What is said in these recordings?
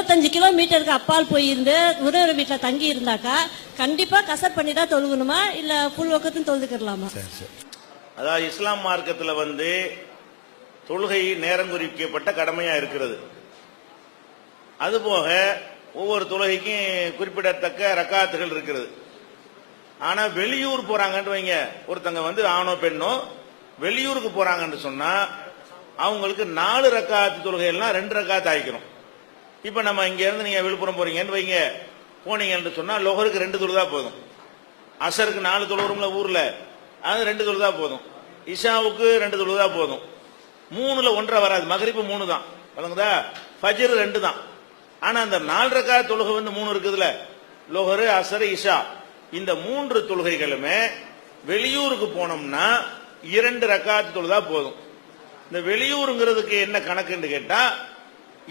இருபத்தஞ்சு கிலோமீட்டருக்கு அப்பால் போயிருந்து உறவினர் வீட்டில் தங்கி இருந்தாக்கா கண்டிப்பா கசர் பண்ணி தான் தொழுகணுமா? இல்ல புல் ஒக்கத்தும் தொழுதுக்கிடலாமா? அதாவது இஸ்லாம் மார்க்கத்துல வந்து தொழுகை நேரம் குறிக்கப்பட்ட கடமையா இருக்கிறது. அதுபோக ஒவ்வொரு தொழுகைக்கும் குறிப்பிடத்தக்க ரக்காத்துகள் இருக்கிறது ஆனா வெளியூர் போறாங்கன்னு வைங்க. ஒருத்தங்க வந்து ஆணோ பெண்ணோ வெளியூருக்கு போறாங்கன்னு சொன்னா அவங்களுக்கு நாலு ரக்காத்து தொழுகை எல்லாம் ரெண்டு ரக்காத்து ஆயிக்கணும். இப்ப நம்ம இங்க இருந்து நீங்க விழுப்புரம் போறீங்கன்னு வைங்க. போனீங்கன்னு சொன்னா லொஹருக்கு ரெண்டு தொழுதா போதும். அசருக்கு நாலு தொழுவுறோம்ல ஊர்ல. அது ரெண்டு தொழுதா போதும். இஷாவுக்கு ரெண்டு தொழுதா போதும். மூணுல ஒன்றரை வராது. மகரிப்பு மூணு தான். வழங்குதா? ஃபஜர் ரெண்டு தான். ஆனா அந்த நாலு ரக்கா தொழுகை வந்து மூணு இருக்குதுல்ல. லோஹரு அசர் இஷா. இந்த மூன்று தொழுகைகளுமே வெளியூருக்கு போனோம்னா இரண்டு ரக்காத்து தொழுதா போதும். இந்த வெளியூருங்கிறதுக்கு என்ன கணக்குன்னு கேட்டா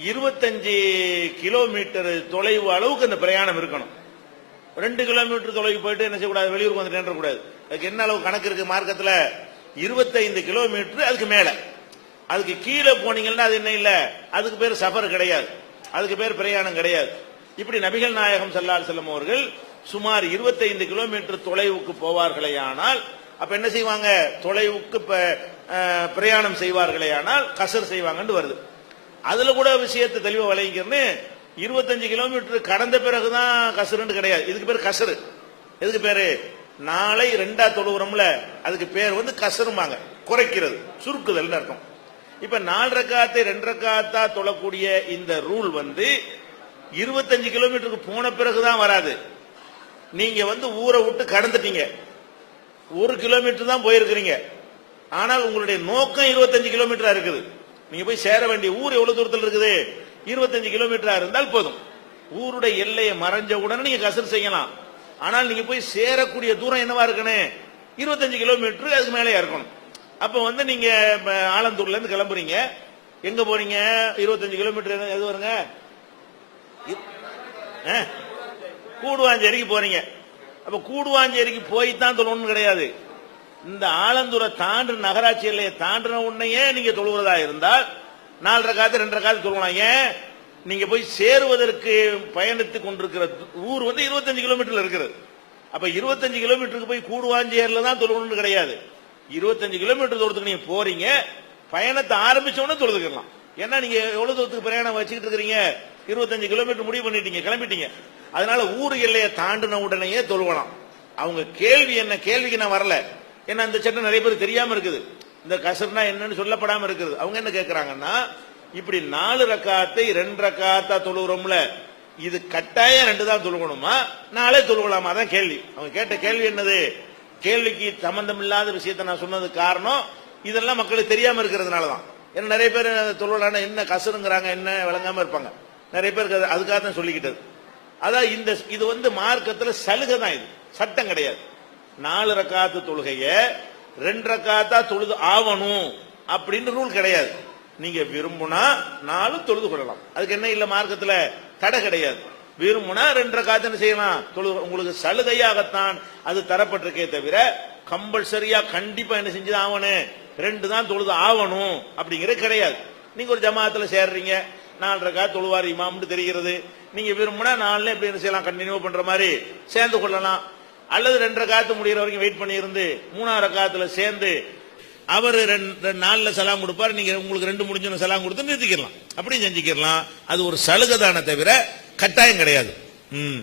இருபத்தஞ்சு கிலோமீட்டர் தொலைவு அளவுக்கு அந்த பிரயாணம் இருக்கணும். ரெண்டு கிலோமீட்டர் தொலைவு போயிட்டு என்ன செய்யக்கூடாது? வெளியூருக்கு வந்து கூடாது அதுக்கு என்ன அளவு கணக்கு இருக்கு மார்க்கத்தில்? இருபத்தைந்து கிலோமீட்டர் அதுக்கு மேல. அதுக்கு கீழே போனீங்கன்னா அது என்ன இல்ல? அதுக்கு பேர் சஃபர் கிடையாது. அதுக்கு பேர் பிரயாணம் கிடையாது. இப்படி நபிகள் நாயகம் செல்லால் அலைஹி அவர்கள் சுமார் 25 கிலோமீட்டர் தொலைவுக்கு போவார்களே ஆனால் அப்ப என்ன செய்வாங்க? தொலைவுக்கு பிரயாணம் செய்வார்களே ஆனால் கசர் செய்வாங்கன்னு வருது. அதுல கூட விஷயத்தை தெளிவா விளைவிக்கிறேன்னு இருபத்தஞ்சு கிலோமீட்டர் கடந்த பிறகுதான் கசருன்னு கிடையாது. இதுக்கு பேர் கசரு. எதுக்கு பேரு? நாளை ரெண்டா தொழுகிறோம்ல அதுக்கு பேர் வந்து கசருமாங்க குறைக்கிறது. சுருக்குதல் அர்த்தம் இப்ப நாலு ரக்காத்தை ரெண்டு ரக்காத்தா தொழக்கூடிய இந்த ரூல் வந்து இருபத்தஞ்சு கிலோமீட்டருக்கு போன பிறகுதான் வராது. நீங்க வந்து ஊரை விட்டு கடந்துட்டீங்க. ஒரு கிலோமீட்டர் தான் போயிருக்கிறீங்க. ஆனால் உங்களுடைய நோக்கம் இருபத்தஞ்சு கிலோமீட்டரா இருக்குது. நீங்க போய் சேர வேண்டிய ஊர் எவ்வளவு தூரத்தில் இருக்குது? இருபத்தஞ்சு கிலோமீட்டரா இருந்தால் போதும். ஊருடைய எல்லையை மறைஞ்ச உடனே நீங்க கசர் செய்யலாம். ஆனால் நீங்க போய் சேரக்கூடிய தூரம் என்னவா இருக்கணும்? இருபத்தஞ்சு கிலோமீட்டர் அதுக்கு மேலேயா இருக்கணும் அப்ப வந்து நீங்க ஆலந்தூர்ல இருந்து கிளம்புறீங்க. எங்க போறீங்க? இருபத்தஞ்சு கிலோமீட்டர் எது வருங்க? கூடுவாஞ்சேரிக்கு போறீங்க. அப்ப கூடுவாஞ்சேரிக்கு போய் தான் தொழணும்னு கிடையாது. இந்த ஆலந்தூரை தாண்டு நகராட்சி எல்லையை தாண்டின உடனேயே நீங்க தொழுகிறதா இருந்தால் நாலரை காத்து ரெண்டரை காத்து தொழுகலாம். ஏன்? நீங்க போய் சேருவதற்கு பயணித்துக் கொண்டிருக்கிற ஊர் வந்து இருபத்தஞ்சு கிலோமீட்டர்ல இருக்கிறது. அப்ப இருபத்தஞ்சு கிலோமீட்டருக்கு போய் கூடுவாஞ்சேரியில தான் தொழுகணும்னு கிடையாது. இருபத்தஞ்சு கிலோமீட்டர் தூரத்துக்கு நீங்க போறீங்க பயணத்தை ஆரம்பிச்ச உடனே தொழுதுக்கலாம். ஏன்னா நீங்க எவ்வளவு தூரத்துக்கு பிரயாணம் வச்சுக்கிட்டு இருக்கிறீங்க? இருபத்தஞ்சு கிலோமீட்டர் முடிவு பண்ணிட்டீங்க கிளம்பிட்டீங்க. அதனால ஊர் எல்லையை தாண்டின உடனேயே தொழுவலாம் அவங்க கேள்வி என்ன? கேள்விக்கு நான் வரல. ஏன்னா இந்த சட்டம் நிறைய பேர் தெரியாம இருக்குது. இந்த கசர்னா என்னன்னு சொல்லப்படாம இருக்குது. அவங்க என்ன கேட்கறாங்கன்னா இப்படி நாலு ரக்காத்தை ரெண்டு ரக்காத்தா தொழுகிறோம்ல இது கட்டாயம் ரெண்டு தான் தொழுகணுமா? நாளே தொழுகலாமா? தான் கேள்வி. அவங்க கேட்ட கேள்வி என்னது? கேள்விக்கு சம்பந்தம் இல்லாத விஷயத்தை நான் சொன்னது காரணம் இதெல்லாம் மக்களுக்கு தெரியாம இருக்கிறதுனால தான் ஏன்னா நிறைய பேர் தொழுவலான என்ன கசருங்கிறாங்க என்ன விளங்காம இருப்பாங்க. நிறைய பேருக்கு அது- அதுக்காக தான் சொல்லிக்கிட்டது. அதான் இந்த இது வந்து மார்க்கத்துல சலுகை தான் இது. சட்டம் கிடையாது. நாலு ரக்காத்து தொழுகைய ரெண்டு ரக்காத்தா தொழுது ஆவணும் அப்படின்னு ரூல் கிடையாது. நீங்க விரும்புனா நாலு தொழுது கொள்ளலாம். அதுக்கு என்ன இல்ல மார்க்கத்துல? தடை கிடையாது. விரும்புனா ரெண்டு காத்து என்ன செய்யலாம். தொழு உங்களுக்கு சலுகையாகத்தான் அது தரப்பட்டிருக்கே தவிர கம்பல்சரியா கண்டிப்பா என்ன செஞ்சது ஆகணும் ரெண்டு தான் தொழுது ஆகணும் அப்படிங்கிறது கிடையாது. நீங்க ஒரு ஜமாத்துல சேர்றீங்க நாலு காத்து தொழுவார் இமாம்னு தெரிகிறது. நீங்க விரும்பினா நாலுல எப்படி என்ன செய்யலாம்? கண்டினியூ பண்ற மாதிரி சேர்ந்து கொள்ளலாம். அல்லது ரெண்டரை காத்து முடிகிற வரைக்கும் வெயிட் பண்ணி இருந்து மூணாவது ரக்காத்துல சேர்ந்து அவர் ரெண்டு நாளில் சலாம் கொடுப்பார். நீங்க உங்களுக்கு ரெண்டு முடிஞ்சோன்னு சலாம் கொடுத்து நிறுத்திக்கலாம் அப்படியும் செஞ்சுக்கலாம் அது ஒரு சலுகை தானே தவிர கட்டாயம் கிடையாது. ம்.